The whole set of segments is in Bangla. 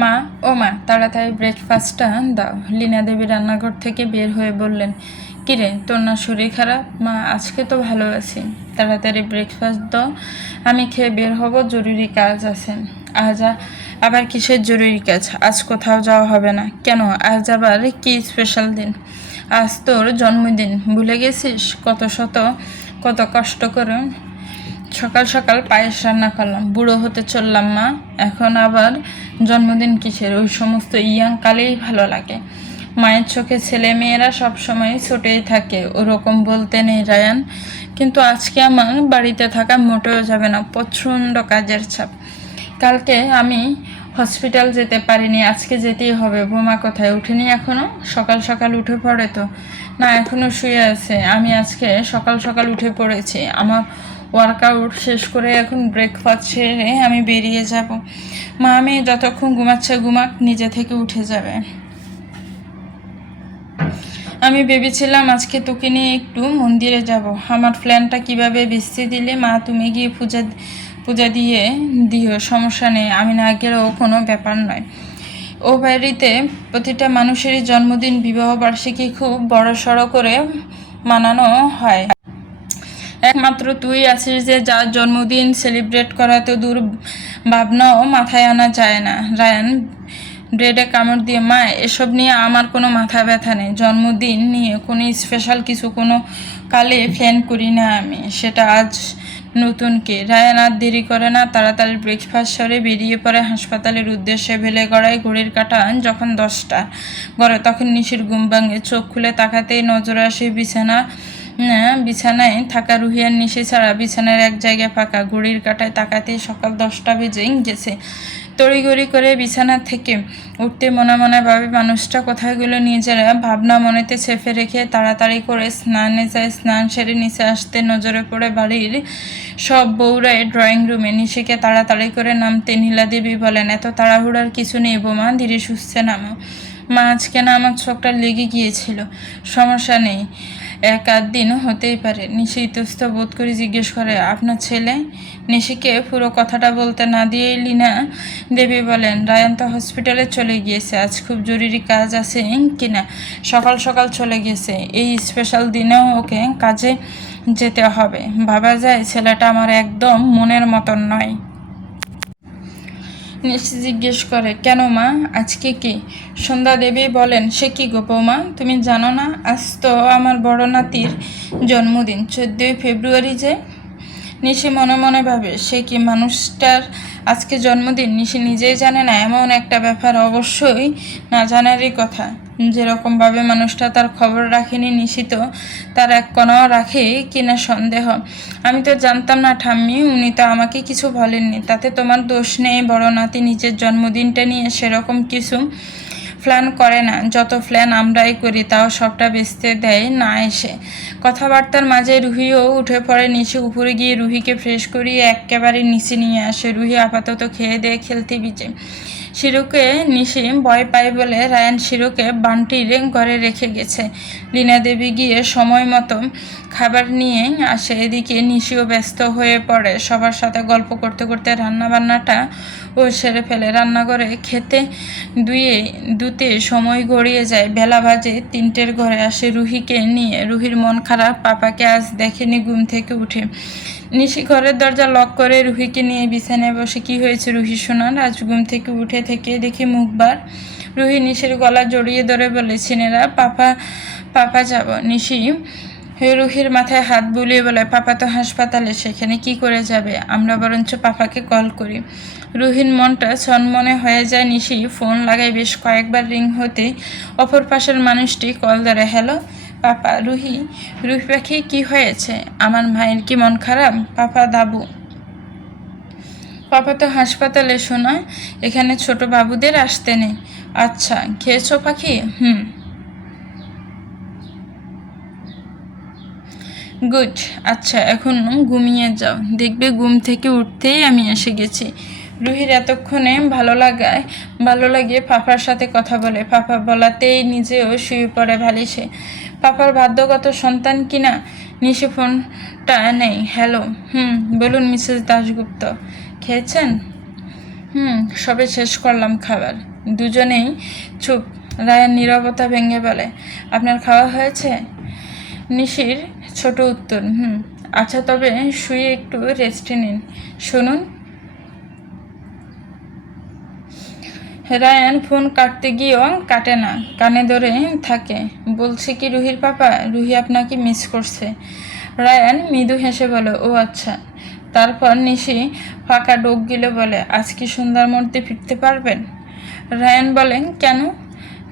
মা, ও মা, তাড়াতাড়ি ব্রেকফাস্টটা দাও। লীনা দেবী রান্নাঘর থেকে বের হয়ে বললেন, কিরে, তোর না শরীর খারাপ? মা, আজকে তো ভালো আছি। তাড়াতাড়ি ব্রেকফাস্ট দাও, আমি খেয়ে বের হব, জরুরি কাজ আছে। আজ আবার কিসের জরুরি কাজ? আজ কোথাও যাওয়া হবে না কেন? আজ আবার কি স্পেশাল দিন? আজ তোর জন্মদিন, ভুলে গেছিস? কত কষ্ট করে সকাল সকাল পায়েস রান্না করলাম, বুড়ো হতে চললাম মা, এখন আবার জন্মদিন কিসের? ওই সমস্ত ইয়াং কালেই ভালো লাগে। মায়ের চোখে ছেলে মেয়েরা সবসময় ছোটেই থাকে, ওরকম বলতে নেই রায়ান, কিন্তু আজকে আমার বাড়িতে থাকা মোটেও যাবে না, প্রচণ্ড কাজের চাপ। কালকে আমি হসপিটাল যেতে পারিনি, আজকে যেতেই হবে। বোমা কোথায়? উঠেনি এখনও? সকাল সকাল উঠে পড়ে তো? না, এখনও শুয়ে আছে। আমি আজকে সকাল সকাল উঠে পড়েছি, আমার ওয়ার্কআউট শেষ করে এখন ব্রেকফাস্ট সেরে আমি বেরিয়ে যাব। মা, আমি যতক্ষণ ঘুমাচ্ছে ঘুমাক, নিজে থেকে উঠে যাবে। আমি ভেবেছিলাম আজকে তোকে নিয়ে একটু মন্দিরে যাব। আমার প্ল্যানটা কিভাবে বেচতে দিলে? মা, তুমি গিয়ে পূজা দিয়ে দিও, সমস্যা নেই, আমি না গেলেও কোনো ব্যাপার নয়। ও বাড়িতে প্রতিটা মানুষেরই জন্মদিন, বিবাহবার্ষিকী খুব বড়সড় করে মানানো হয়। একমাত্র তুই আছিস যে যার জন্মদিন সেলিব্রেট করা তো দূর ভাবনাও মাথায় আনা যায় না। রায়ান ব্রেডে কামড় দিয়ে, মা, এসব নিয়ে আমার কোনো মাথা ব্যথা নেই। জন্মদিন নিয়ে কোনো স্পেশাল কিছু কোনো কালে প্ল্যান করি না আমি, সেটা আজ নতুন কে? রায়ান আর দেরি করে না, তাড়াতাড়ি ব্রেকফাস্ট সেরে বেরিয়ে পড়ে হাসপাতালের উদ্দেশ্যে। ভেলে গড়ায় ঘড়ির কাঁটা যখন 10টা গড়ে, তখন নিশির ঘুম ভাঙে। চোখ খুলে তাকাতেই নজরে আসে বিছানায় থাকা রুহি আর নিশি ছাড়া বিছানার এক জায়গায় ফাঁকা। ঘড়ির কাঁটায় তাকাতেই সকাল 10টা বেজে গেছে। তড়িঘড়ি করে বিছানা থেকে উঠতে মনে মনে ভাবে মানুষটা কোথায় গেল। নিজেরা ভাবনা মনেতে চেপে রেখে তাড়াতাড়ি করে স্নানে যায়। স্নান সেরে নিচে আসতে নজরে পড়ে বাড়ির সব বউরাই ড্রয়িং রুমে। নিশিকে তাড়াতাড়ি করে নামতে নীলা দেবী বলেন, এত তাড়াহুড়ার কিছু নেই বোমা, ধীরে সুস্থে নামো। মা, আজকে না আমার চোখটা লেগে গিয়েছিল। সমস্যা নেই, এক আধ দিন হতেই পারে। নিশি ইতস্ত বোধ করে জিজ্ঞেস করে, আপনার ছেলে? নিশিকে পুরো কথাটা বলতে না দিয়েই লীনা দেবী বলেন, রায়ান তো হসপিটালে চলে গিয়েছে, আজ খুব জরুরি কাজ আছে কিনা সকাল সকাল চলে গেছে। এই স্পেশাল দিনেও ওকে কাজে যেতে হবে। ভাবা যায় ছেলেটা আমার একদম মনের মতন নয়। নিশি জিজ্ঞেস করে, কেন মা, আজকে কি? সন্ধ্যা দেবী বলেন, সে কি গো বৌমা, তুমি জানো না আজ তো আমার বড় নাতির জন্মদিন, 14ই ফেব্রুয়ারি যে? নিশি মনে মনে ভাবে, সে কি মানুষটার আজকে জন্মদিন? নিশি নিজেই জানে না এমন একটা ব্যাপার, অবশ্যই না জানারই কথা। যেরকমভাবে মানুষটা তার খবর রাখেনি, নিশি তো তার এক কণাও রাখে কিনা সন্দেহ। আমি তো জানতাম না ঠাম্মি, উনি তো আমাকে কিছু বলেননি। তাতে তোমার দোষ নেই, বড় নাতি নিজের জন্মদিনটা নিয়ে সেরকম কিছু প্ল্যান করে না। যত প্ল্যান আমরাই করি, তাও সবটা বেচতে দেয় না এসে। কথাবার্তার মাঝে রুহিও উঠে পড়ে। নিশি উপরে গিয়ে রুহিকে ফ্রেশ করিয়ে একেবারে নিচে নিয়ে আসে। রুহি আপাতত খেয়ে দিয়ে খেলতে বিজে। শিরুকে নিশি ভয় পায় বলে রায়ান শিরুকে বান্টির ঘরে রেখে গেছে। লীনা দেবী গিয়ে সময় মতো খাবার নিয়ে আসে। এদিকে নিশিও ব্যস্ত হয়ে পড়ে, সবার সাথে গল্প করতে করতে রান্নাবান্নাটা ও সেরে ফেলে। রান্নাঘরে খেতে দুতে সময় গড়িয়ে যায়, বেলা বাজে 3টের। ঘরে আসে রুহিকে নিয়ে। রুহির মন খারাপ, পাপাকে আজ দেখেনি ঘুম থেকে উঠে। নিশি ঘরের দরজা লক করে রুহিকে নিয়ে বিছানায় বসে। কি হয়েছে রুহি সোনা? আজ ঘুম থেকে উঠে থেকে দেখি মুখবার। রুহি নিশির গলা জড়িয়ে ধরে বলে, ছিনেরা পাপা যাব। নিশি রুহির মাথায় হাত বুলিয়ে বলে, পাপা তো হাসপাতালে, সেখানে কি করে যাবে? আমরা বরঞ্চ পাপাকে কল করি। রুহির মনটা ছনমনে হয়ে যায়। নিশি ফোন লাগায়, বেশ কয়েকবার রিং হতে অপর পাশের মানুষটি কল ধরে। হ্যালো পাপা, রুহি পাখি, কি হয়েছে? আমার মায়ের কি মন খারাপ? পাপা দাবু, পাপা তো হাসপাতালে শোনা, এখানে ছোট বাবুদের আসতে নেই। আচ্ছা, খেয়েছো পাখি? গুড। আচ্ছা, এখন ঘুমিয়ে যাও, দেখবে ঘুম থেকে উঠতেই আমি এসে গেছি। রুহির এতক্ষণে ভালো লাগে পাপার সাথে কথা বলে। পাপা বলাতেই নিজেও শুয়ে পড়ে ভালিশে। পাপার বাধ্যগত সন্তান কিনা। নিশি ফোনটা নেই। হ্যালো, বলুন মিসেস দাশগুপ্ত, খেয়েছেন? সবে শেষ করলাম খাবার। দুজনেই চুপ। রায়ান নীরবতা ভেঙে বলে, আপনার খাওয়া হয়েছে? নিশির ছোট উত্তর, আচ্ছা, তবে শুয়ে একটু রেস্ট নিন। শুনুন। রায়ান ফোন কাটতে গিয়েও কাটে না, কানে ধরে থাকে। বলছে কি রুহির পাপা, রুহি আপনাকে মিস করছে। রায়ান মৃদু হেসে বলে, ও আচ্ছা। তারপর নিশি ফাঁকা ডোক গিলে বলে, আজ কি সন্ধ্যার মধ্যে ফিরতে পারবেন? রায়ান বলেন, কেন?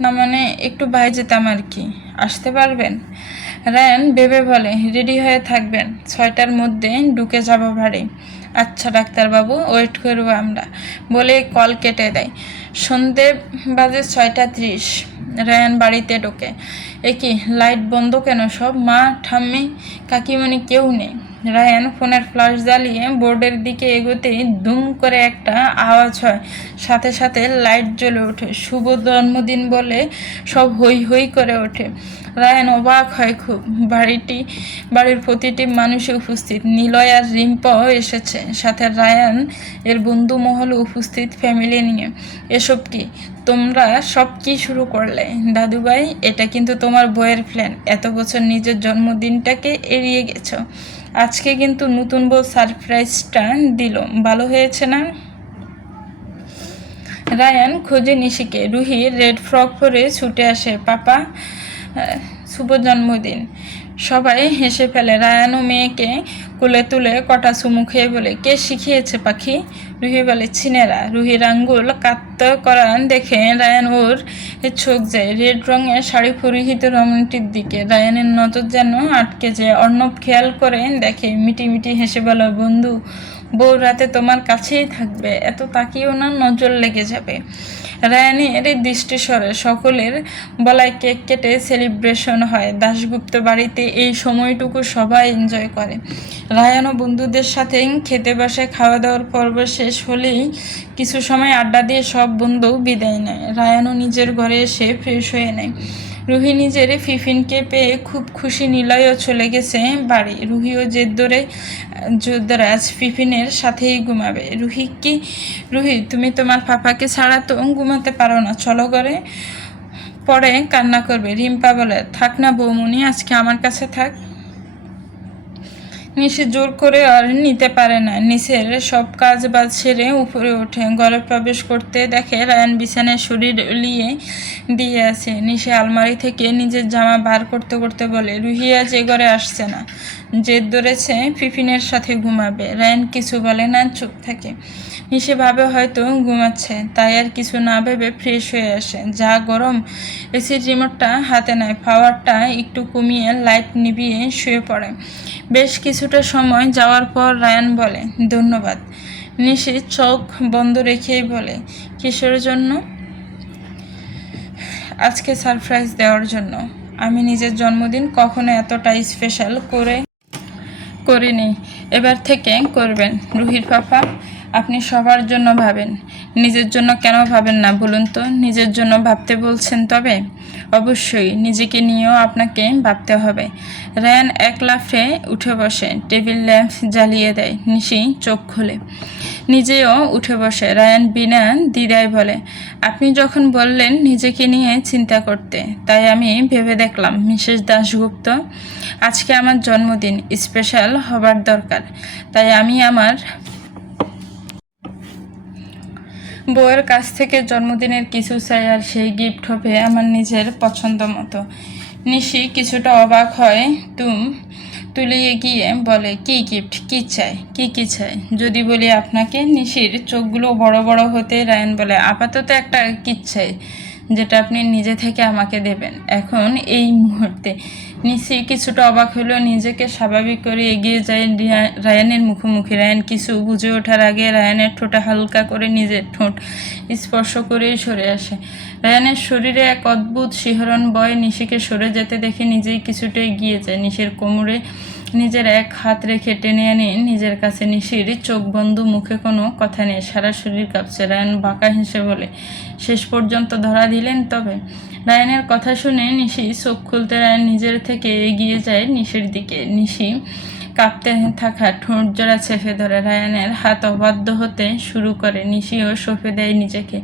না মানে একটু বাইরে যেতাম আর কি। আসতে পারবেন? রায়ান ভেবে বলে, রেডি হয়ে থাকবেন, 6টার মধ্যে ঢুকে যাব বাড়ি। আচ্ছা ডাক্তারবাবু, ওয়েট করবো আমরা, বলে কল কেটে দেয়। সন্ধে বাজে 6:30। রায়ান বাড়িতে ঢোকে। কি লাইট বন্ধ কেন সব? মা, ঠাম্মি, কাকিমণি কেউ নেই। রায়ান ফোনের ফ্ল্যাশ জ্বালিয়ে বোর্ডের দিকে এগোতেই দুম করে একটা আওয়াজ হয়, সাথে সাথে লাইট জ্বলে ওঠে। শুভ জন্মদিন বলে সব হই হই করে ওঠে। রায়ান অবাক হয় খুব। বাড়ির প্রতিটি মানুষই উপস্থিত। নিলয় আর রিম্পাও এসেছে, সাথে রায়ান এর বন্ধু মহলও উপস্থিত ফ্যামিলি নিয়ে। এসব কি? তোমরা সব কি শুরু করলে? দাদুভাই, এটা কিন্তু তোমার বইয়ের প্ল্যান। এত বছর নিজের জন্মদিনটাকে এড়িয়ে গেছো, আজকে কিন্তু নতুন বউ সারপ্রাইজটা দিল। ভালো হয়েছে না? রায়ান খোঁজে নিশিকে। রুহি রেড ফ্রক পরে ছুটে আসে, পাপা শুভ জন্মদিন। সবাই হেসে ফেলে। রায়ানও মেয়েকে কোলে তুলে কটা চুমু খেয়ে বলে, কে শিখিয়েছে পাখি? রুহি বলে, ছিনেরা। রুহির আঙ্গুল কাত্ত করা দেখে রায়ান ওর চোখ যায় রেড রঙের শাড়ি পরিহিত রমণীটির দিকে। রায়ানের নজর যেন আটকে যায়। অর্ণব খেয়াল করে দেখে, মিটি মিটি হেসে বলে, বন্ধু, বউ রাতে তোমার কাছেই থাকবে, এত তাকিয়েও না, নজর লেগে যাবে। রায়ানের দৃষ্টি সরে। সকলের বলায় কেক কেটে সেলিব্রেশন হয়। দাশগুপ্ত বাড়িতে এই সময়টুকু সবাই এনজয় করে। রায়ানও বন্ধুদের সাথে খেতে বসে। খাওয়া দাওয়ার পর্ব শেষ হলেই কিছু সময় আড্ডা দিয়ে সব বন্ধু বিদায় নেয়। রায়ানও নিজের ঘরে এসে ফ্রেশ হয়ে নেয়। রুহি নিজের ফিফিনকে পেয়ে খুব খুশি। নিলয়ও চলে গেছে বাড়ি। রুহিও জেদ ধরে আজ ফিফিনের সাথেই ঘুমাবে। রুহি, তুমি তোমার পাপাকে ছাড়া তো ঘুমাতে পারো না, চলো ঘরে, পরে কান্না করবে। রিম্পা বলে, থাক না বৌমনি, আজকে আমার কাছে থাক। নিশি জোর করে আর নিতে পারে না। নিচের সব কাজ বাজ সেরে উপরে ওঠে। ঘরে প্রবেশ করতে দেখে রায়ান বিছানায় শরীর উলিয়ে দিয়ে আছে। নিশি আলমারি থেকে নিজের জামা বার করতে করতে বলে, রুহি আজ এ ঘরে আসছে না, জেদ ধরেছে ফিফিনের সাথে ঘুমাবে। রায়ান কিছু বলে না, চুপ থাকে। নিশি ভাবে হয়তো ঘুমাচ্ছে, তাই আর কিছু না ভেবে ফ্রেশ হয়ে আসে। যা গরম! এসির রিমোটটা হাতে নেয়, পাওয়ারটা একটু কমিয়ে লাইট নিভিয়ে শুয়ে পড়ে। বেশ কিছুটা সময় যাওয়ার পর রায়ান বলে, ধন্যবাদ। নিশি চোখ বন্ধ রেখেই বলে, কিসের জন্য? আজকে সারপ্রাইজ দেওয়ার জন্য। আমি নিজের জন্মদিন কখনো এতটা স্পেশাল করিনি, এবার থেকে করবেন। রুহির পাপা, আপনি সবার জন্য ভাবেন, নিজের জন্য কেন ভাবেন না বলুন তো? নিজের জন্য ভাবতে বলছেন তবে? অবশ্যই নিজেকে নিয়েও আপনাকে ভাবতে হবে। রায়ান এক লাফে উঠে বসে, টেবিল ল্যাম্প জ্বালিয়ে দেয়। নিশি চোখ খুলে নিজেও উঠে বসে। রায়ান বিনা দ্বিধায় বলে, আপনি যখন বললেন নিজেকে নিয়ে চিন্তা করতে, তাই আমি ভেবে দেখলাম, মিসেস দাশগুপ্ত, আজকে আমার জন্মদিন, স্পেশাল হবার দরকার। তাই আমি আমার বউয়ের কাছ থেকে জন্মদিনের কিছু চাই, আর সেই গিফট হবে আমার নিজের পছন্দ মতো। নিশি কিছুটা অবাক হয়, তুলে এগিয়ে বলে, কি গিফট, কি চাই? যদি বলি আপনাকে? নিশির চোখগুলো বড় বড় হতে রায়ান বলে, আপাতত একটা কিট চাই, যেটা আপনি নিজে থেকে আমাকে দেবেন এখন এই মুহূর্তে। নিশি কিছুটা অবাক হলেও নিজেকে স্বাভাবিক করে এগিয়ে যায় রায়ানের মুখোমুখি। রায়ান কিছু বুঝে ওঠার আগে রায়ানের ঠোঁটে হালকা করে নিজের ঠোঁট স্পর্শ করেই সরে আসে। রায়ানের শরীরে এক অদ্ভুত শিহরণ বয়। নিশিকে সরে যেতে দেখে নিজেই কিছুটা এগিয়ে যায়। নিশির কোমরে নিজের এক হাত রেখে টেনে আনে নিজের কাছে। নিশির চোখ বন্ধ, মুখে কোনো কথা নেই, সারা শরীর কাঁপছে। রায়ান বাঁকা হেসে বলে, শেষ পর্যন্ত ধরা দিলেন তবে? রায়ানের কথা শুনে নিশি চোখ খুলতে রায়ান নিজের থেকে এগিয়ে যায় নিশির দিকে। নিশি কাঁপতে থাকা ঠোঁট জোড়া চেপে ধরে। রায়ানের হাত অবাধ্য হতে শুরু করে। নিশিও সঁপে দেয় নিজেকে।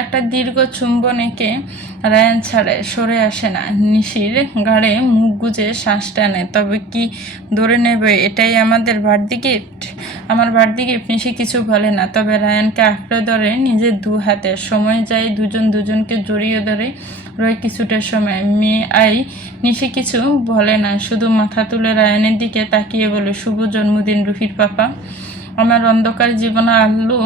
একটা দীর্ঘ চুম্বন এঁকে রায়ান ছাড়ে, সরে আসে না। নিশির গাড়ে মুখ গুজে শ্বাস টানে। তবে কি ধরে নেবে এটাই আমাদের ভার্ডিক্ট? আমার ভার্ডিক্ট। নিশি কিছু বলে না, তবে রায়ানকে আঁকড়ে ধরে নিজের দু হাতে। সময় যায়, দুজন দুজনকে জড়িয়ে ধরে রয় কিছুটা সময়। মেয়ে আই নিশি কিছু বলে না, শুধু মাথা তুলে রায়ানের দিকে তাকিয়ে বলে, শুভ জন্মদিন রুহির পাপা। আমার অন্ধকার জীবনে আলো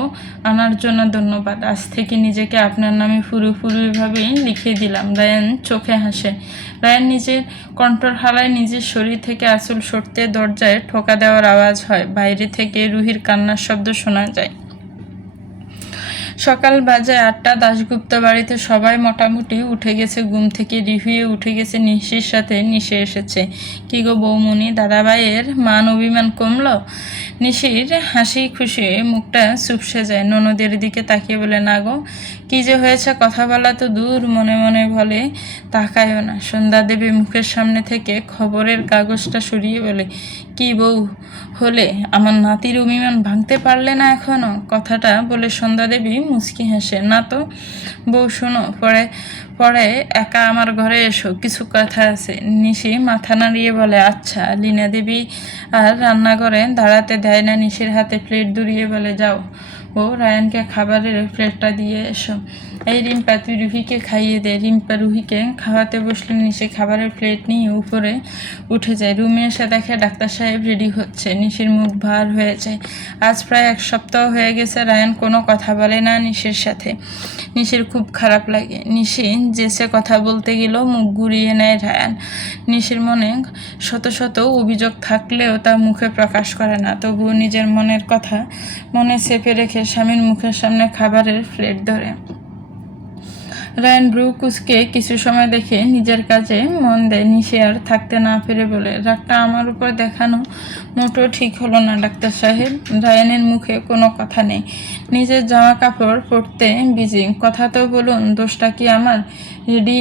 আনার জন্য ধন্যবাদ। আজ থেকে নিজেকে আপনার নামে পুরোপুরিভাবেই লিখে দিলাম। রায়ান চোখে হাসে। রায়ান নিজের কণ্ঠর হালায় নিজের শরীর থেকে আঁচল সরতে দরজায় ঠোকা দেওয়ার আওয়াজ হয়। বাইরে থেকে রুহির কান্নার শব্দ শোনা যায়। সকাল বাজে 8টা। দাশগুপ্ত বাড়িতে সবাই মোটামুটি উঠে গেছে ঘুম থেকে। রিহুয়ে উঠে গেছে। নিশির সাথে নিশে এসেছে। কি গো বৌমনি, দাদাভাইয়ের মান অভিমান কমলো? নিশির হাসি খুশি মুখটা চুপসে যায়। ননদের দিকে তাকিয়ে বলে, না গো, কী যে হয়েছে কথা বলা তো দূর, মনে মনে বলে তাকায়ও না। সন্ধ্যা দেবী মুখের সামনে থেকে খবরের কাগজটা সরিয়ে বলে, কি বউ হলে, আমার নাতির অভিমান ভাঙতে পারলে না এখনো? কথাটা বলে সন্ধ্যা দেবী মুচকি হাসে। না তো বউ, শোনো, পরে পরে একা আমার ঘরে এসো, কিছু কথা আছে। নিশি মাথা নাড়িয়ে বলে, আচ্ছা। লীনা দেবী আর রান্নাঘরে দাঁড়াতে দেয় না। নিশির হাতে প্লেট ধরিয়ে বলে, যাও ও রায়ানকে খাবারের প্লেটটা দিয়ে এসো। এই রিম্পা, তুই রুহিকে খাইয়ে দে। রিম্পা রুহিকে খাওয়াতে বসলে নিশি খাবারের প্লেট নিয়ে উপরে উঠে যায়। রুমে এসে দেখে ডাক্তার সাহেব রেডি হচ্ছে। নিশির মুখ ভার হয়ে যায়। আজ প্রায় 1 সপ্তাহ হয়ে গেছে রায়ান কোনো কথা বলে না নিশির সাথে। নিশির খুব খারাপ লাগে। নিশি জেসে কথা বলতে গেলেও মুখ ঘুরিয়ে নেয় রায়ান। নিশির মনে শত শত অভিযোগ থাকলেও তা মুখে প্রকাশ করে না। তবুও নিজের মনের কথা মনে চেপে রেখে স্বামীর মুখের সামনে খাবারের প্লেট ধরে। রায়ান ব্রু কুচকে কিছু সময় দেখে নিজের কাজে মন দেয়। নিশি আর থাকতে না পেরে বলে, রাগটা আমার উপর দেখানো মোটো ঠিক হলো না ডাক্তার সাহেব। রায়ানের মুখে কোনো কথা নেই। নিজের জামা কাপড় পরতে বিজি। কথা তো বলুন, দোষটা কি আমার? রেডি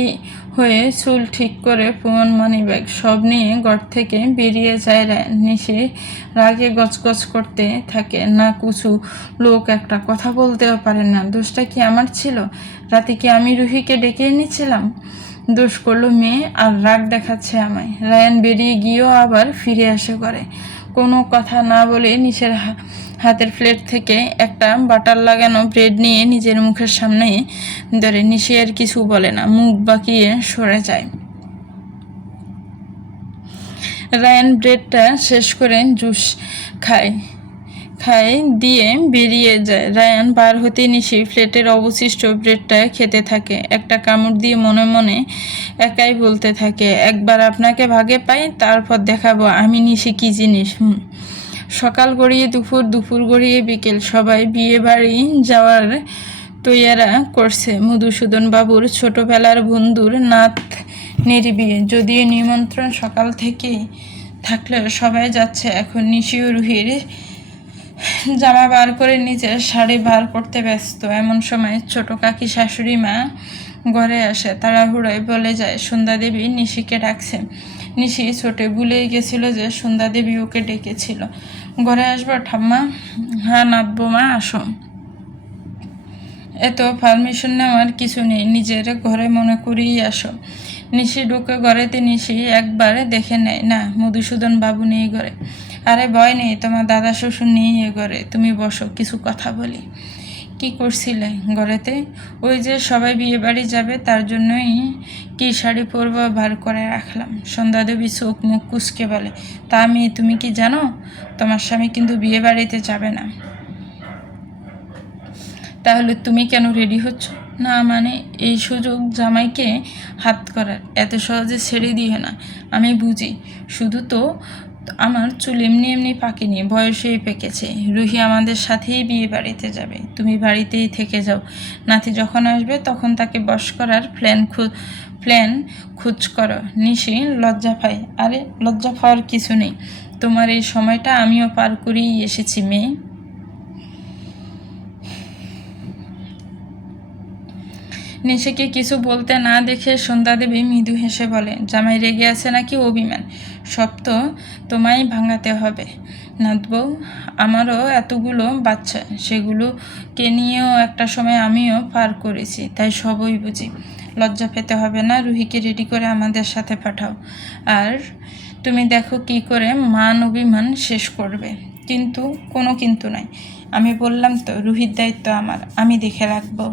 হয়ে চুল ঠিক করে ফোন, মানি ব্যাগ সব নিয়ে ঘর থেকে বেরিয়ে যায় রায়ান। নিশি রাগে গজগজ করতে থাকে। না কুচু লোক, একটা কথা বলতেও পারেন না। দোষটা কি আমার ছিল? রাতে কি আমি রুহিকে ডেকে এনেছিলাম? দোষ করলো মেয়ে আর রাগ দেখাচ্ছে আমায়। রায়ান বেরিয়ে গিয়েও আবার ফিরে আসে করে। কোনো কথা না বলে নিচের হাতের প্লেট থেকে একটা বাটার লাগানো ব্রেড নিয়ে নিজের মুখের সামনে ধরে। নিশি আর কিছু বলে না, মুখ বাঁকিয়ে সরে যায়। রায়ান ব্রেডটা শেষ করে জুস খায় দিয়ে বেরিয়ে যায়। রায়ান বার হতে নিশি প্লেটের অবশিষ্ট ব্রেডটা খেতে থাকে। একটা কামড় দিয়ে মনে মনে একাই বলতে থাকে, একবার আপনাকে ভাগে পাই, তারপর দেখাবো আমি নিশি কি জিনিস। সকাল গড়িয়ে দুপুর, দুপুর গড়িয়ে বিকেল। সবাই বিয়ে বাড়ি যাওয়ার তৈয়ারা করছে। মধুসূদন বাবুর ছোটবেলার বন্ধুর নাত নির্বিয়ে, যদিও নিমন্ত্রণ সকাল থেকেই থাকলেও সবাই যাচ্ছে এখন। নিশি ও রুহির জামা বার করে নিজের শাড়ি বার করতে ব্যস্ত। এমন সময় ছোট কাকি শাশুড়ি মা ঘরে আসে। তাড়াহুড়োয় বলে যায়, সন্ধ্যা দেবী নিশিকে ডাকছে। নিশি ছোটে ভুলেই গেছিল যে সন্ধ্যা দেবী ওকে ডেকেছিল। ঘরে আসবো ঠাম্মা? হ্যাঁ নাতবো মা, আসো। এত পারমিশন নেওয়ার কিছু নেই, নিজের ঘরে মনে করেই আসো। নিশি ঢুকে ঘরেতে। নিশি একবার দেখে নেয়, না, মধুসূদন বাবু নেই ঘরে। আরে ভয় নেই, তোমার দাদা শ্বশুর নেই এ ঘরে, তুমি বসো, কিছু কথা বলি। কি করছিলে ঘরেতে? ওই যে সবাই বিয়ে বাড়ি যাবে, তার জন্যই কি শাড়ি পরবো বার করে রাখলাম। সন্ধ্যা দেবী চোখ মুখ কুচকে বলে, তা মেয়ে, তুমি কি জানো তোমার স্বামী কিন্তু বিয়ে বাড়িতে যাবে না? তাহলে তুমি কেন রেডি হচ্ছ? না মানে, এই সুযোগ জামাইকে হাত করার এত সহজে ছেড়ে দিয়ে না। আমি বুঝি, শুধু তো আমার চুল এমনি এমনি পাকেনি, বয়সেই পেকেছে। রুহি আমাদের সাথেই বিয়ে বাড়িতে যাবে, তুমি বাড়িতেই থেকে যাও। নাতি যখন আসবে তখন তাকে বশ করার প্ল্যান খোঁজ করো। নিশি লজ্জা পায়। আরে লজ্জা পাওয়ার কিছু নেই, তোমার এই সময়টা আমিও পার করেই এসেছি মেয়ে। নিশিকে কিছু বলতে না দেখে সন্ধ্যা দেবী মৃদু হেসে বলে, জামাই রেগে আছে নাকি অভিমান? সব তো তোমায় ভাঙাতে হবে নাতবউ। আমারও এতগুলো বাচ্চা, সেগুলোকে নিয়েও একটা সময় আমিও পার করেছি, তাই সবই বুঝি। লজ্জা পেতে হবে না, রুহিকে রেডি করে আমাদের সাথে পাঠাও। আর তুমি দেখো কি করে মান অভিমান শেষ করবে। কিন্তু কোনো কিন্তু নাই, আমি বললাম তো রুহির দায়িত্ব আমার, আমি দেখে রাখবো।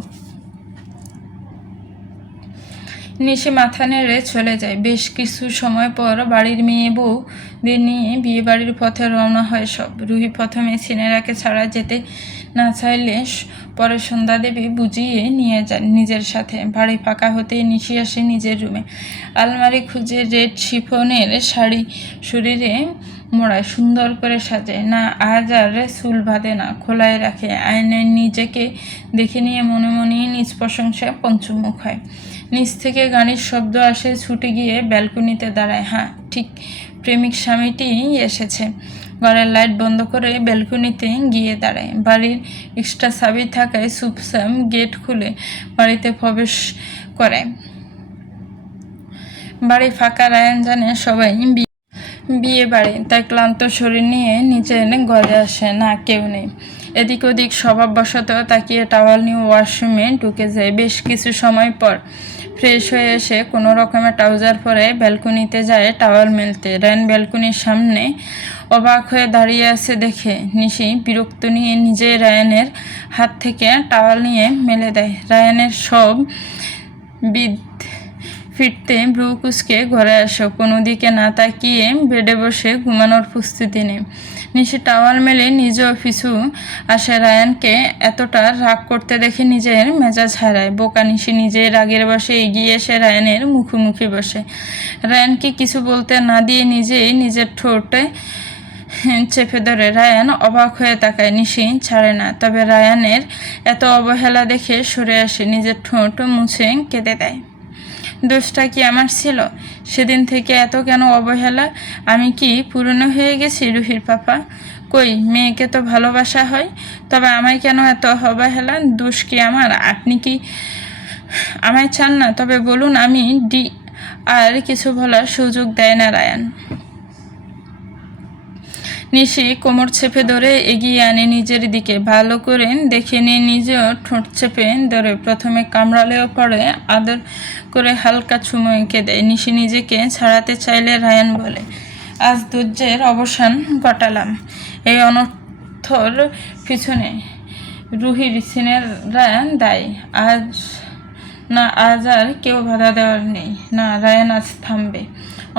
নিশি মাথা নেড়ে চলে যায়। বেশ কিছু সময় পর বাড়ির মেয়ে বউদের নিয়ে বিয়ে বাড়ির পথে রওনা হয় সব। রুহি প্রথমে সিনেরাকে ছাড়া যেতে না চাইলে পরে সন্ধ্যা দেবী বুঝিয়ে নিয়ে যান নিজের সাথে। বাড়ি ফাঁকা হতেই নিশি আসে নিজের রুমে। আলমারি খুঁজে রেড শিফনের শাড়ি শরীরে মোড়ায়, সুন্দর করে সাজায়। না আজ আর চুল বাঁধে না, খোলায় রাখে। আয়নায় নিজেকে দেখে নিয়ে মনে মনে নিজ প্রশংসায় পঞ্চমুখ হয়। নিচ থেকে গাড়ির শব্দ আসে, ছুটে গিয়ে ব্যালকনিতে দাঁড়ায়। হ্যাঁ, ঠিক প্রেমিক স্বামীটি এসেছে। ঘরের লাইট বন্ধ করে ব্যালকনিতে গিয়ে দাঁড়ায়। বাড়ির এক্সট্রা চাবি থাকায় চুপচাপ গেট খুলে বাড়িতে প্রবেশ করে। বাড়ি ফাঁকা। রায়ান জানে সবাই বিয়ে বাড়ি, তাই ক্লান্ত শরীর নিয়ে নিচে এনে ঘরে আসে। না, কেউ নেই। এদিক ওদিক স্বভাববশত তাকিয়ে টাওয়াল নিয়ে ওয়াশরুমে ঢুকে যায়। বেশ কিছু সময় পর ফ্রেশ হয়ে এসে কোনো রকমে ট্রাউজার পরে ব্যালকনিতে যায় টাওয়াল মেলতে। রায়ান ব্যালকনির সামনে অবাক হয়ে দাঁড়িয়ে আছে দেখে নিশি বিরক্ত নিয়ে নিজে রায়ানের হাত থেকে টাওয়াল নিয়ে মেলে দেয়। রায়ানের সব ফিরতে ব্রু কুচকে ঘরে আসো, কোনো দিকে না তাকিয়ে বেডে বসে ঘুমানোর প্রস্তুতি নেই। নিশি টাওয়াল মেলে নিজেও পিছু আসে। রায়ানকে এতটা রাগ করতে দেখে নিজের মেজাজ হারায়। বোকা নিশি নিজের রাগের বসে এগিয়ে এসে রায়ানের মুখোমুখি বসে। রায়ানকে কিছু বলতে না দিয়ে নিজেই নিজের ঠোঁটে চেপে ধরে। রায়ান অবাক হয়ে তাকায়, নিশি ছাড়ে না। তবে রায়ানের এত অবহেলা দেখে সরে আসে, নিজের ঠোঁট মুছে কেঁদে দেয়। দোষটা কি আমার ছিল? সেদিন থেকে এত কেন অবহেলা? আমি কি পুরনো হয়ে গেছি রুহির পাপা? কই, মেয়েকে তো ভালোবাসা হয়, তবে আমায় কেন এত অবহেলা? দোষ কি আমার? আপনি কি আমায় চান না? তবে বলুন আমি আর কিছু বলার সুযোগ দেয় না রায়ান। নিশি কোমর চেপে ধরে এগিয়ে আনে নিজের দিকে। ভালো করে দেখে নিয়ে নিজেও ঠোঁট চেপে ধরে। প্রথমে কামড়ালেও পরে আদর করে হালকা চুমু এঁকে দেয়। নিশি নিজেকে ছাড়াতে চাইলে রায়ান বলে, আজ ধৈর্যের অবসান ঘটালাম। এই অনর্থর পিছনে রুহির সিনেরা দায়ী। আজ আর কেউ বাধা দেওয়ার নেই। না, রায়ান আজ থামবে।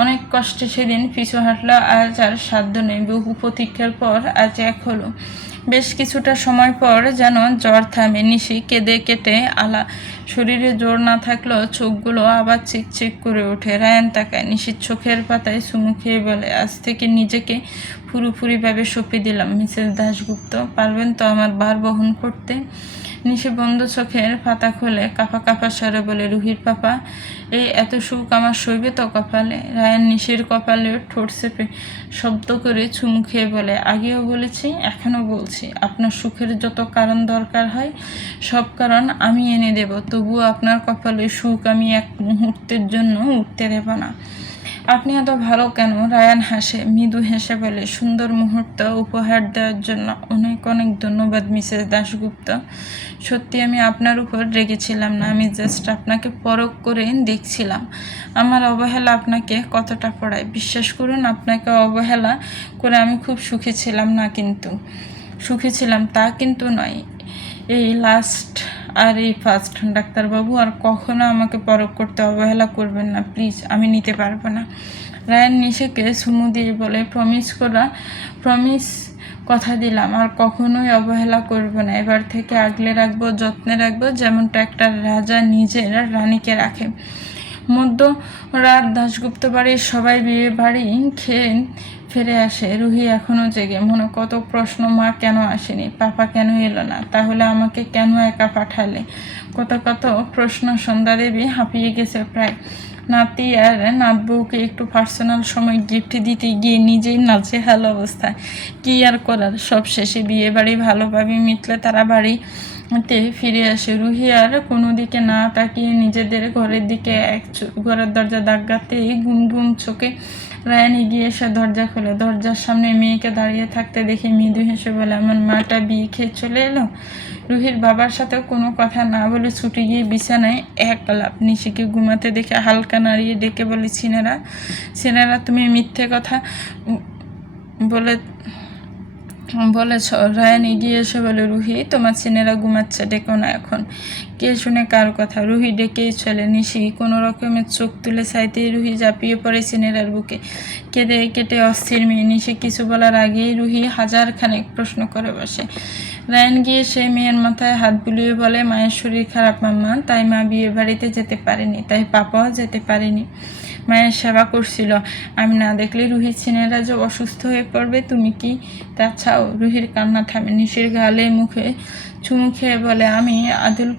অনেক কষ্টে সেদিন পিছু হাঁটলো, আজ আর সাধ্য নেই। বহু প্রতীক্ষার পর আজ এক হলো। বেশ কিছুটা সময় পর যেন জ্বর থামে। নিশি কেঁদে কেটে আলা। শরীরে জোর না থাকলেও চোখগুলো আবার চিকচিক করে ওঠে। রায়ান তাকায়। নিশির চোখের পাতায় চুমু খেয়ে বলে, আজ থেকে নিজেকে পুরোপুরিভাবে সঁপে দিলাম মিসেস দাশগুপ্ত। পারবেন তো আমার ভার বহন করতে? নিশি বন্ধ চোখের পাতা খোলে, কাঁপা কাঁপা স্বরে বলে, রুহির পাপা, এই এত সুখ আমার সইবে তো কপালে? রায়ান নিশির কপালে ঠোঁট চেপে শব্দ করে চুমু খেয়ে বলে, আগেও বলেছি, এখনও বলছি, আপনার সুখের যত কারণ দরকার হয় সব কারণ আমি এনে দেব, তবুও আপনার কপালে সুখ আমি এক মুহূর্তের জন্য উঠতে দেব না। আপনি এত ভালো কেন? রায়ান হাসে, মৃদু হেসে বলে, সুন্দর মুহূর্ত উপহার দেওয়ার জন্য অনেক অনেক ধন্যবাদ মিসেস দাশগুপ্ত। সত্যি আমি আপনার উপর রেগেছিলাম না, আমি জাস্ট আপনাকে পরখ করে দেখছিলাম আমার অবহেলা আপনাকে কতটা পড়ায়। বিশ্বাস করুন, আপনাকে অবহেলা করে আমি খুব সুখী ছিলাম না, কিন্তু সুখী ছিলাম তা কিন্তু নয়। এই লাস্ট আর এই ফার্স্ট। ডাক্তারবাবু, আর কখনো আমাকে পরখ করতে অবহেলা করবেন না প্লিজ, আমি নিতে পারবো না। রায়ান নিশিকে চুমু দিয়ে বলে, প্রমিস, কথা দিলাম আর কখনোই অবহেলা করবো না। এবার থেকে আগলে রাখবো, যত্নে রাখবো, যেমনটা একটা রাজা নিজের রানীকে রাখে। মধ্যরাত দাশগুপ্ত বাড়ির সবাই বিয়ে বাড়ি খেয়ে ফিরে আসে। রুহি এখনও জেগে। মনে কত প্রশ্ন, মা কেন আসেনি, পাপা কেন এলো না, তাহলে আমাকে কেন একা পাঠালে? কত কত প্রশ্ন। সন্ধ্যা দেবী হাঁপিয়ে গেছে প্রায়। নাতি আর নাতবউকে একটু পার্সোনাল সময় গিফট দিতে গিয়ে নিজেই নাচে হাল অবস্থায়। কী আর করার, সব শেষে বিয়ে বাড়ি ভালোভাবে মিটলে তারা বাড়ি তে ফিরে আসে। রুহি আর কোনো দিকে না তাকিয়ে নিজেদের ঘরের দিকে ঘরের দরজা দাগাতেই গুম গুম চোখে রায়ান এগিয়ে এসে দরজা খোলে। দরজার সামনে মেয়েকে দাঁড়িয়ে থাকতে দেখে মৃদু হেসে বলে, আমার মাটা বিয়ে খেয়ে চলে এলো। রুহির বাবার সাথেও কোনো কথা না বলে ছুটে গিয়ে বিছানায় এক লাফ। নিশিকে ঘুমাতে দেখে হালকা নাড়িয়ে ডেকে বলে, সিনেরা তুমি মিথ্যে কথা বলে বলেছ। রায়ান এগিয়ে এসে বলে, রুহি তোমার সিনেরা ঘুমাচ্ছে, ডেকো না এখন। কে শুনে কার কথা? রুহি ডেকেই চলে। নিশি কোনো রকমের চোখ তুলে চাইতেই রুহি ঝাঁপিয়ে পড়ে সিনেরার বুকে। কেঁদে কেটে অস্থির মেয়ে। নিশি কিছু বলার আগেই রুহি হাজার খানেক প্রশ্ন করে বসে। রায়ান গিয়ে সে মেয়ের মাথায় হাত বুলিয়ে বলে, মায়ের শরীর খারাপ মাম্মা, তাই মা বিয়ে বাড়িতে যেতে পারেনি, তাই পাপাও যেতে পারেনি। মায়ের সেবা করছিল, আমি না দেখলে রুহি সিনেরা যে অসুস্থ হয়ে পড়বে, তুমি কি তা চাও? রুহির কান্না থামে। নিশির গালে মুখে চুমু খেয়ে বলে, আমি আদুল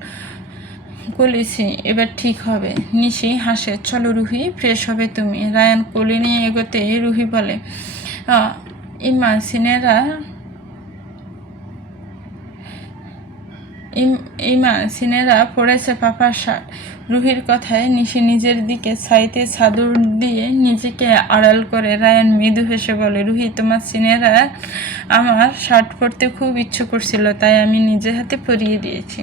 বলেছি এবার ঠিক হবে। নিশি হাসে, চলো রুহি, ফ্রেশ হবে তুমি। রায়ান কোলে নিয়ে এগোতে রুহি বলে, ইমা সিনেরা পড়েছে পাপার শার্ট। রুহির কথায় নিশি নিজের দিকে চাইতে চাদর দিয়ে নিজেকে আড়াল করে। রায়ান মৃদু হেসে বলে, রুহি তোমার সিনেরা আমার শার্ট পরতে খুব ইচ্ছে করছিল, তাই আমি নিজে হাতে পরিয়ে দিয়েছি।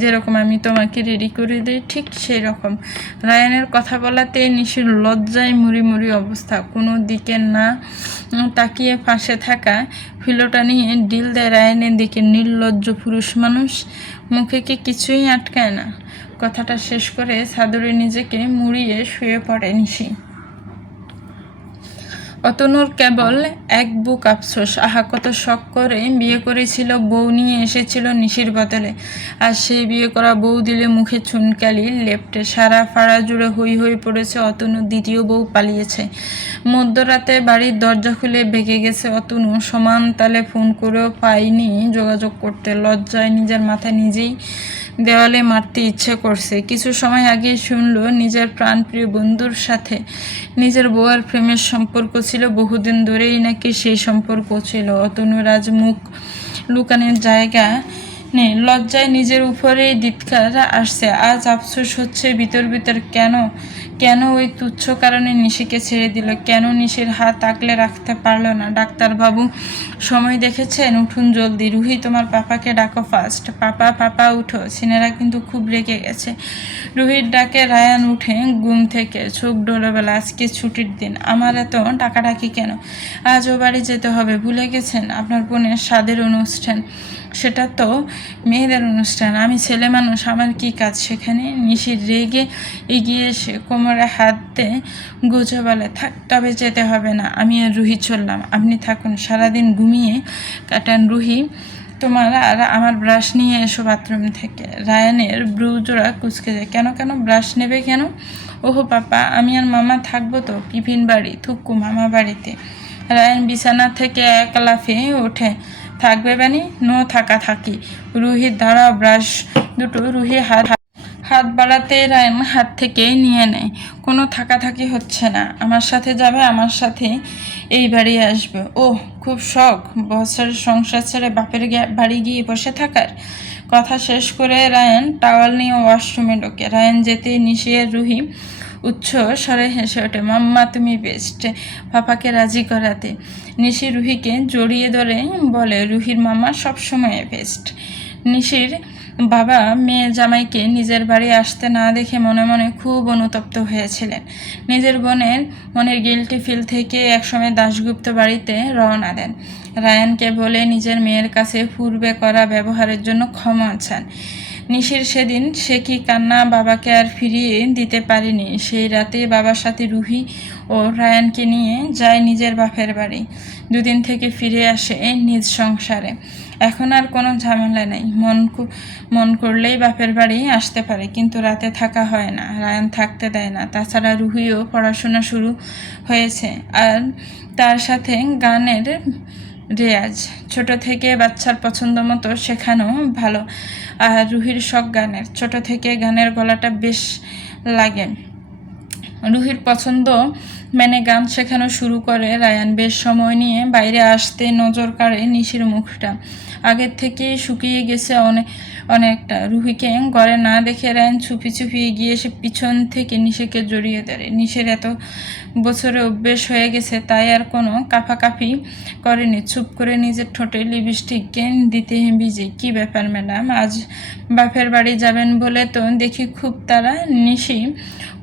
যেরকম আমি তোমাকে রেডি করে দিই ঠিক সেই রকম। রায়ানের কথা বলাতে নিশির লজ্জায় মুড়ি মুড়ি অবস্থা। কোনো দিকে না তাকিয়ে পাশে থাকা ফিলোটা নিয়ে ডিল দেয় রায়ানের দিকে। নির্লজ্জ পুরুষ মানুষ, মুখে কি কিছুই আটকায় না? কথাটা শেষ করে চাদরে নিজেকে মুড়িয়ে শুয়ে পড়ে নিশি। অতনুর কেবল এক বুক আফসোস। আহা, কত শখ করে বিয়ে করেছিল, বউ নিয়ে এসেছিল নিশির বদলে। আর সেই বিয়ে করা বউ দিলে মুখে চুনকালি লেপটে। সারা ফাড়া জুড়ে হই হই পড়েছে, অতনু দ্বিতীয় বউ পালিয়েছে। মধ্যরাতে বাড়ির দরজা খুলে বেঁকে গেছে অতনু। সমান তালে ফোন করেও পায়নি যোগাযোগ করতে। লজ্জায় নিজের মাথা নিজেই দেওয়ালে মারতে ইচ্ছে করছে। কিছু সময় আগে শুনল নিজের প্রাণপ্রিয় বন্ধুর সাথে নিজের বউয়ের প্রেমের সম্পর্ক ছিল। বহুদিন ধরেই নাকি সেই সম্পর্ক ছিল। অতনুর আজ মুখ লুকানোর জায়গা নেই। লজ্জায় নিজের উপরেই ধিক্কার আসছে। আজ আফসোস হচ্ছে ভিতর ভিতর, কেন ওই তুচ্ছ কারণে নিশিকে ছেড়ে দিল? কেন নিশির হাত আগলে রাখতে পারলো না? ডাক্তারবাবু সময় দেখেছেন, উঠুন জলদি। রুহি তোমার পাপাকে ডাকো ফার্স্ট। পাপা উঠো, সিনেরা কিন্তু খুব রেগে গেছে। রুহির ডাকে রায়ান উঠে ঘুম থেকে। চোখ ডোলে বলে, আজকে ছুটির দিন, আমার এত ডাকাডাকি কেন? আজ ও বাড়ি যেতে হবে। ভুলে গেছেন আপনার বোনের স্বাদের অনুষ্ঠান? সেটা তো মেয়েদের অনুষ্ঠান, আমি ছেলে মানুষ, আমার কি কাজ সেখানে? নিশির রেগে এগিয়ে এসে কোমরে হাত দিয়ে গোজো বলে, থাক, তবে যেতে হবে না, আমি আর রুহি চললাম, আপনি থাকুন, সারাদিন ঘুমিয়ে কাটান। রুহি তোমার আর আমার ব্রাশ নিয়ে এসো বাথরুম থেকে। রায়ানের ব্রুজোড়া কুচকে যায়। কেন ব্রাশ নেবে কেন? ওহো পাপা, আমি আর মামা থাকবো তো। পিপিন বাড়ি, থুক্কু মামা বাড়িতে। রায়ান বিছানা থেকে এক লাফে ওঠে। থাকবে বানি? নো থাকা থাকি। রুহির দাঁড়াও, ব্রাশ দুটো। রুহি হাত বাড়াতে রায়ান হাত থেকে নিয়ে নেয়। কোনো থাকাথাকি হচ্ছে না, আমার সাথে যাবে, আমার সাথে এই বাড়ি আসবে। ওহ, খুব শখ বছর সংসার ছেড়ে বাপের বাড়ি গিয়ে বসে থাকার। কথা শেষ করে রায়ান টাওয়াল নিয়ে ওয়াশরুমে ঢোকে। রায়ান যেতেই নিশি আর রুহি উচ্চ স্বরে হেসে ওঠে, মাম্মা তুমি বেস্ট, পাপাকে রাজি করাতে। নিশি রুহিকে জড়িয়ে ধরে বলে, রুহির মাম্মা সবসময় বেস্ট। নিশির বাবা মেয়ে জামাইকে নিজের বাড়ি আসতে না দেখে মনে মনে খুব অনুতপ্ত হয়েছিলেন। নিজের মনের গিল্টি ফিল থেকে একসময় দাশগুপ্ত বাড়িতে রওনা দেন। রায়ানকে বলে নিজের মেয়ের কাছে পূর্বে করা ব্যবহারের জন্য ক্ষমা চান। নিশির সেদিন সে কি কান্না, বাবাকে আর ফিরিয়ে দিতে পারেনি। সেই রাতে বাবার সাথে রুহি ও রায়ানকে নিয়ে যায় নিজের বাপের বাড়ি। দুদিন থেকে ফিরে আসে নিজ সংসারে। এখন আর কোনো ঝামেলা নেই। মন করলেই বাপের বাড়ি আসতে পারে, কিন্তু রাতে থাকা হয় না, রায়ান থাকতে দেয় না। তাছাড়া রুহিও পড়াশোনা শুরু হয়েছে, আর তার সাথে গানের রেয়াজ। ছোট থেকে বাচ্চার পছন্দ মতো শেখানো ভালো। আর রুহির শখ গানের। ছোট থেকে গানের গলাটা বেশ লাগে। রুহির পছন্দ মেনে গান শেখানো শুরু করে রায়ান। বেশ সময় নিয়ে বাইরে আসতে নজর কাড়ে নিশির মুখটা। আগের থেকে শুকিয়ে গেছে অনেকটা। রুহিকে ঘরে না দেখে রায়ন চুপি চুপি এগিয়ে এসে পিছন থেকে নিশিকে জড়িয়ে ধরে। নিশির এত বছরে অভ্যেস হয়ে গেছে, তাই আর কোনো কাঁপাকাঁপি করেনি। চুপ করে নিজের ঠোঁটে লিপস্টিক দিতে ভিজে। কি ব্যাপার ম্যাডাম, আজ বাপের বাড়ি যাবেন বলে তো দেখি খুব তারা। নিশি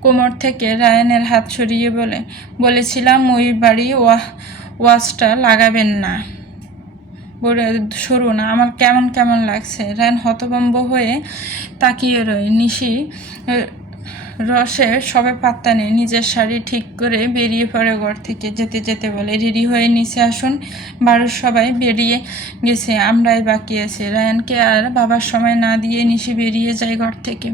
কোমর থেকে রায়ানের হাত সরিয়ে বলেছিলাম ওই বাড়ি ওয়াচটা লাগাবেন না, বলে সরুন, আমার কেমন কেমন লাগছে। রায়ন হতভম্ব হয়ে তাকিয়ে রয়। নিশি রসে সবে পাত্তা নেই, নিজের শাড়ি ঠিক করে বেরিয়ে পড়ে ঘর থেকে। যেতে যেতে বলে, রেডি হয়ে নিচে আসুন, বাড়ির সবাই বেরিয়ে গেছে, আমরাই বাকি আছি। রায়ানকে আর বাবার সময় না দিয়ে নিশি বেরিয়ে যায় ঘর থেকে।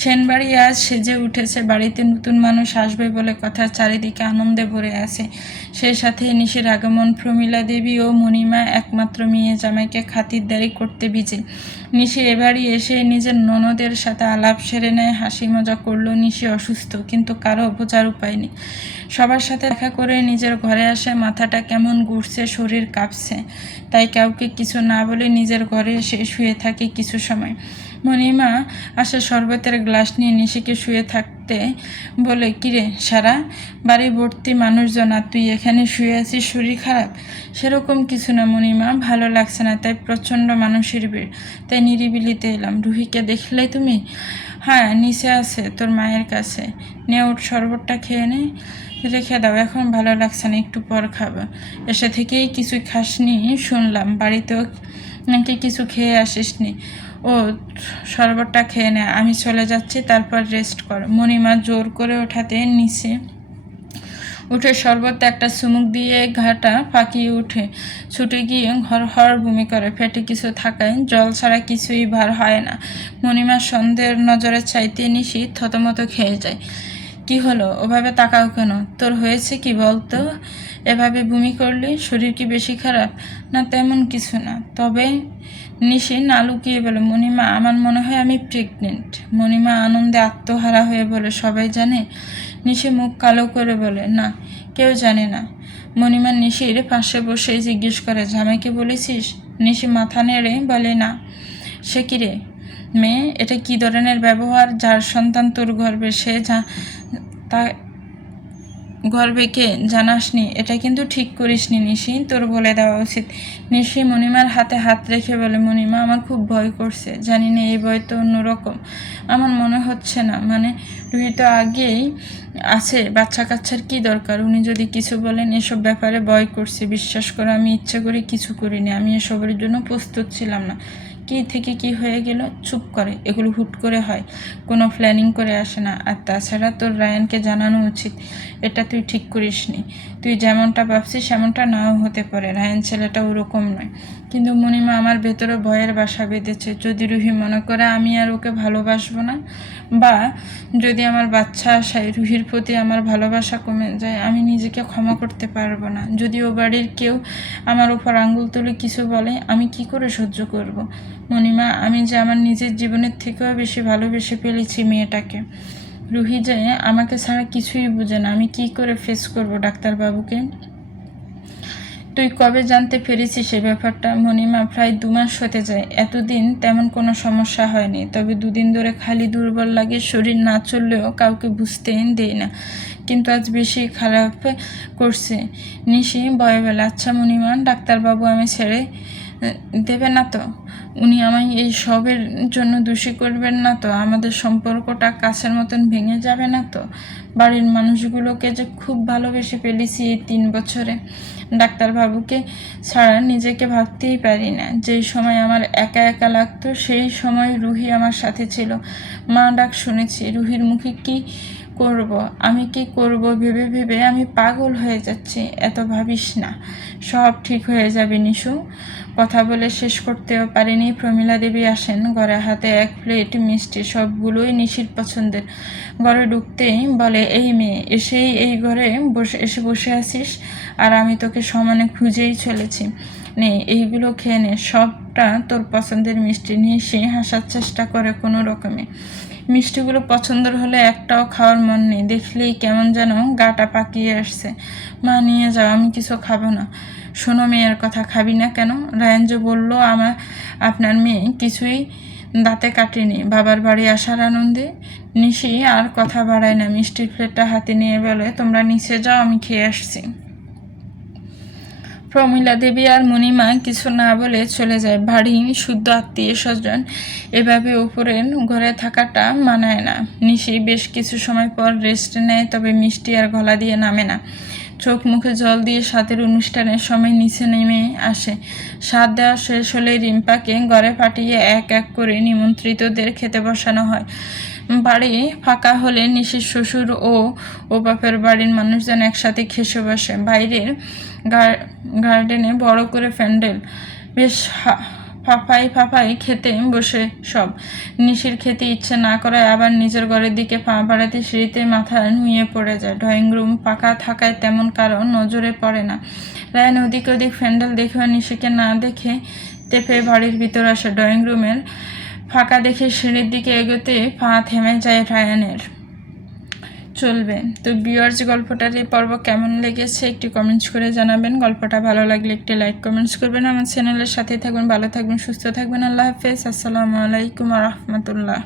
সেনবাড়ি আজ সেজে উঠেছে, বাড়িতে নতুন মানুষ আসবে বলে কথা, চারিদিকে আনন্দে ভরে আছে। সেই সাথে নিশির আগমন প্রমীলা দেবী ও মণিমা একমাত্র মেয়ে জামাইকে খাতিরদারি করতে বিজে। নিশি এবারই এসে নিজের ননদের সাথে আলাপ সেরে নেয়, হাসি মজা করলো। নিশি অসুস্থ, কিন্তু কারো বোঝার উপায় নেই। সবার সাথে দেখা করে নিজের ঘরে আসে, মাথাটা কেমন ঘুরছে, শরীর কাঁপছে, তাই কাউকে কিছু না বলে নিজের ঘরে এসে শুয়ে থাকে কিছু সময়। মণিমা আসে শরবতের গ্লাস নিয়ে নিশিকে শুয়ে থাকতে বলে, কিরে সারা, বাড়ি ভর্তি মানুষজন আর তুই এখানে শুয়ে আছিস, শরীর খারাপ? সেরকম কিছু না মণিমা, ভালো লাগছে না, তাই প্রচণ্ড মানুষের ভিড়, তাই নিরিবিলিতে এলাম। রুহিকে দেখলে তুমি? হ্যাঁ, নিচে আছে তোর মায়ের কাছে। নে ওর শরবতটা খেয়ে নে, রেখে দাও, এখন ভালো লাগছে না, একটু পর খাবো। এসে থেকেই কিছুই খাসনি শুনলাম, বাড়িতেও নাকি কিছু খেয়ে আসিসনি। ও, শরবতটা খেয়ে নে, আমি চলে যাচ্ছি, তারপর রেস্ট কর। মণিমা জোর করে ওঠাতে নিচে উঠে শরবত একটা চুমুক দিয়ে ঘাটা ফাঁকিয়ে উঠে ছুটে গিয়ে হর ভূমি করে। পেটে কিছু থাকায় জল ছাড়া কিছুই বার হয় না। মণিমার সন্দেহের নজরে চাইতে নিশি থতমত খেয়ে যায়। কি হলো, ওভাবে তাকাও কেন? তোর হয়েছে কি বলতো? এভাবে বমি করলি, শরীর কি বেশি খারাপ? না, তেমন কিছু না, তবে নিশি না লুকিয়ে বলে, মণিমা আমার মনে হয় আমি প্রেগনেন্ট। মণিমা আনন্দে আত্মহারা হয়ে বলে, সবাই জানে? নিশি মুখ কালো করে বলে, না, কেউ জানে না। মণিমা নিশির পাশে বসে জিজ্ঞেস করে, জামাইকে বলেছিস? নিশি মাথা নেড়ে বলে, না। সে কি রে মেয়ে, এটা কি ধরনের ব্যবহার? যার সন্তান তোর গর্বে, সে তা গর্বেকে জানাসনি, এটা কিন্তু ঠিক করিসনি নিশি, তোর বলে দেওয়া উচিত। নিশি মণিমার হাতে হাত রেখে বলে, মণিমা আমার খুব ভয় করছে, জানি না এই ভয় তো অন্যরকম, আমার মনে হচ্ছে না, মানে রুহি তো আগেই আছে, বাচ্চা কাচ্চার কি দরকার? উনি যদি কিছু বলেন, এসব ব্যাপারে ভয় করছে, বিশ্বাস করে আমি ইচ্ছে করে কিছু করিনি, আমি এসবের জন্য প্রস্তুত ছিলাম না। কি থেকে কি হয়ে গেল? চুপ করে, এগুলো হুট করে হয়, কোনো প্ল্যানিং করে আসে না। আর তাছাড়া তোর রায়ানকে জানানো উচিত, এটা তুই ঠিক করিসনি। তুই যেমনটা ভাবছিস সেমনটা নাও হতে পারে, রায়ান ছেলেটা ওরকম নয়। কিন্তু মণিমা আমার ভেতরে ভয়ের বাসা বেঁধেছে, যদি রুহি মনে করে আমি আর ওকে ভালোবাসবো না, বা যদি আমার বাচ্চা আসায় রুহির প্রতি আমার ভালোবাসা কমে যায়, আমি নিজেকে ক্ষমা করতে পারবো না। যদি ও বাড়ির কেউ আমার উপর আঙ্গুল তুলে কিছু বলে, আমি কি করে সহ্য করব? মণিমা, আমি যে আমার নিজের জীবনের থেকেও বেশি ভালোবেসে ফেলেছি মেয়েটাকে। রুহি যে আমাকে ছাড়া কিছুই বুঝে না, আমি কি করে ফেস করব ডাক্তারবাবুকে? তুই কবে জানতে পেরেছিস সে ব্যাপারটা? মণিমা, প্রায় 2 মাস হতে যায়, এতদিন তেমন কোনো সমস্যা হয়নি, তবে 2 দিন ধরে খালি দুর্বল লাগে, শরীর না চললেও কাউকে বুঝতে দেই না, কিন্তু আজ বেশি খারাপ করছে। নিশি ভয়ে বলে, আচ্ছা মণিমা, ডাক্তারবাবু আমি ছেড়ে দেবে না তো? উনি আমায় এই সবের জন্য দোষী করবেন না তো? আমাদের সম্পর্কটা কাছের মতন ভেঙে যাবে না তো? বাড়ির মানুষগুলোকে যে খুব ভালোবেসে ফেলেছি এই 3 বছরে, ডাক্তারবাবুকে ছাড়া নিজেকে ভাবতেই পারি না। যেই সময় আমার একা একা লাগতো, সেই সময় রুহি আমার সাথে ছিল। মা ডাক শুনেছি, রুহির মুখে কি করব, আমি কি করব ভেবে ভেবে আমি পাগল হয়ে যাচ্ছি। এত ভাবিস না, সব ঠিক হয়ে যাবে নিশু। কথা বলে শেষ করতেও পারিনি, প্রমীলা দেবী আসেন ঘরে, হাতে 1 প্লেট মিষ্টি, সবগুলোই নিশির পছন্দের। ঘরে ঢুকতেই বলে, এই মেয়ে, এসেই এই ঘরে এসে বসে আছিস, আর আমি তোকে সমানে খুঁজেই চলেছি। নে, এইগুলো খেয়ে নে, সবটা তোর পছন্দের মিষ্টি। নিশি হাসার চেষ্টা করে কোনো রকমে। মিষ্টিগুলো পছন্দের হলে একটাও খাওয়ার মন নেই, দেখলেই কেমন যেন গাটা পাকিয়ে আসছে। মা, নিয়ে যাও, আমি কিছু খাবো না। শোনো, মেয়ের কথা খাবি না কেন? রায়ান যে বললো আপনার মেয়ে কিছুই দাঁতে কাটেনি। বাবার বাড়ি আসার আনন্দে নিশি আর কথা বাড়ায় না, মিষ্টির প্লেটটা হাতে নিয়ে বলে, তোমরা নিচে যাও, আমি খেয়ে আসছি। প্রমীলা দেবী আর মণিমা কিছু না বলে চলে যায়। বাড়ি শুদ্ধ আত্মীয় স্বজন, এভাবে উপরের ঘরে থাকাটা মানায় না। নিশি বেশ কিছু সময় পর রেস্ট নেয়, তবে মিষ্টি আর গলা দিয়ে নামে না। চোখ মুখে জল দিয়ে সাতের অনুষ্ঠানের সময় নিচে নেমে আসে। সাত দেওয়া শেষ হলে রিম্পাকে ঘরে পাঠিয়ে এক এক করে নিমন্ত্রিতদের খেতে বসানো হয়। বাড়ি ফাঁকা হলে নিশির শ্বশুর ও বাপের বাড়ির মানুষজন একসাথে খেসে বসে। বাইরের গার্ডেনে বড় করে প্যান্ডেল, বেশ ফাঁপাই খেতে বসে সব। নিশির খেতে ইচ্ছে না করায় আবার নিজের ঘরের দিকে পা বাড়াতে সিঁড়িতে মাথা নুয়ে পড়ে যায়। ড্রয়িং রুম ফাঁকা থাকায় তেমন কারো নজরে পড়ে না। রায়ান ওদিক ওদিক প্যান্ডেল দেখেও নিশিকে না দেখে তেপে বাড়ির ভিতর আসে। ড্রয়িং রুমের ফাঁকা দেখে সিঁড়ির দিকে এগোতে পা থেমে যায় রায়ানের। চলবে তো ভিউয়ার্স, গল্পটার এই পর্ব কেমন লেগেছে একটু কমেন্টস করে জানাবেন। গল্পটা ভালো লাগলে একটি লাইক কমেন্টস করবেন। আমার চ্যানেলের সাথে থাকবেন, ভালো থাকবেন, সুস্থ থাকবেন। আল্লাহ হাফেজ। আসসালামু আলাইকুম ওয়া রাহমাতুল্লাহ।